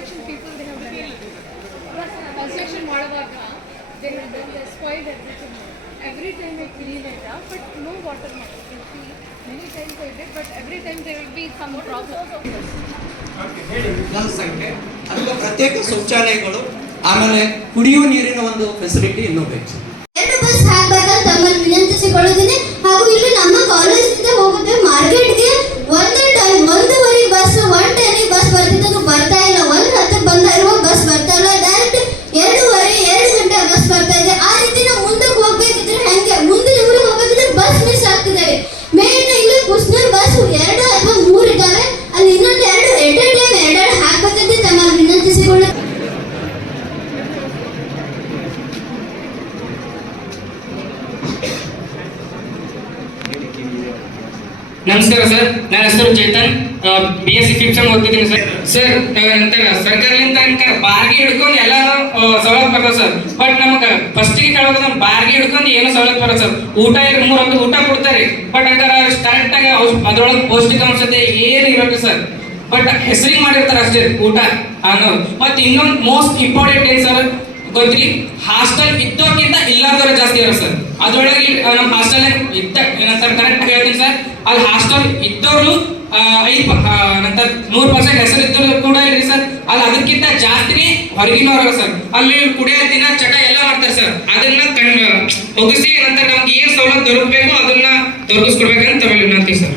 Construction people they have every time clean it but no water many times I did but every time they will be some ಪ್ರತ್ಯೇಕ ಶೌಚಾಲಯಗಳು ಆಮೇಲೆ ಕುಡಿಯುವ ನೀರಿನ ಒಂದು facility ಇನ್ನೂ ಬೇಕು. ನಮಸ್ಕಾರ ಸರ್. ನನ್ನ ಹೆಸರು Chetan. B S C fifth ಓದ್ತಿದ್ದೀನಿ sir. Sir ನಂತರ ಸರ್ಕಾರದಿಂದ ನಂತರ ಬಾರ್ಗಿ ಹಿಡ್ಕೊಂಡು ಎಲ್ಲಾನು ಸವಲತ್ತು ಬರ್ತದೆ ಸರ್. ಬಟ್ ನಮಗೆ ಫಸ್ಟಿಗೆ ಕೇಳೋದು ನಮ್ಮ ಬಾರ್ಗಿ ಹಿಡ್ಕೊಂಡು ಏನು ಸವಲತ್ತು ಬರೋದು ಸರ್. ಊಟ ಇರೋ ಮೂರು ಒಂದು ಊಟ ಕೊಡ್ತಾರೆ. ಬಟ್ ಅಂತಾರ ಕರೆಕ್ಟಾಗಿ ಅದ್ರೊಳಗೆ ಪೌಷ್ಟಿಕಾಂಶತೆ ಏನು ಇರೋದು ಸರ್. ಬಟ್ ಹೆಸರಿಗೆ ಮಾಡಿರ್ತಾರೆ ಅಷ್ಟೇ ಊಟ ಅನ್ನೋದು. ಮತ್ತೆ ಇನ್ನೊಂದು ಮೋಸ್ಟ್ ಇಂಪಾರ್ಟೆಂಟ್ ಏನು ಸರ್? ಗೊತ್ತಿಲ್ಲ ಹಾಸ್ಟೆಲ್ ಇದ್ದೋಕ್ಕಿಂತ ಇಲ್ಲಾರ್ದವ್ರೆ ಜಾಸ್ತಿ ಇರೋ ಸರ್. ಅದ್ರೊಳಗೆ ನಮ್ಮ ಹಾಸ್ಟೆಲ್ ಇದ್ದ ನಂತರ ಕರೆಕ್ಟ್ ಹೇಳ್ತೀನಿ ಸರ್ ಅಲ್ಲಿ ಹಾಸ್ಟೆಲ್ ಇದ್ದವರು ಐದು ನಂತರ ನೂರು ಪರ್ಸೆಂಟ್ ಹೆಸರು ಇದ್ದವ್ರು ಕೂಡ ಇಲ್ರಿ ಸರ್ ಅಲ್ಲಿ ಅದಕ್ಕಿಂತ ಜಾಸ್ತಿನೇ ಹೊರಗಿನವ್ರ ಸರ್ ಅಲ್ಲಿ ಕುಡಿಯೋ ದಿನ ಚಟ ಎಲ್ಲ ಮಾಡ್ತಾರೆ ಸರ್ ಅದನ್ನ ಕಣ್ ಒಗಿಸಿ ನಂತರ ನಮ್ಗೆ ಏನು ಸವಲತ್ತು ದೊರಕಬೇಕು ಅದನ್ನ ದೊರಕಿಸ್ಕೊಡ್ಬೇಕಂತ ತಮಿಳು ವಿನಂತಿ ಸರ್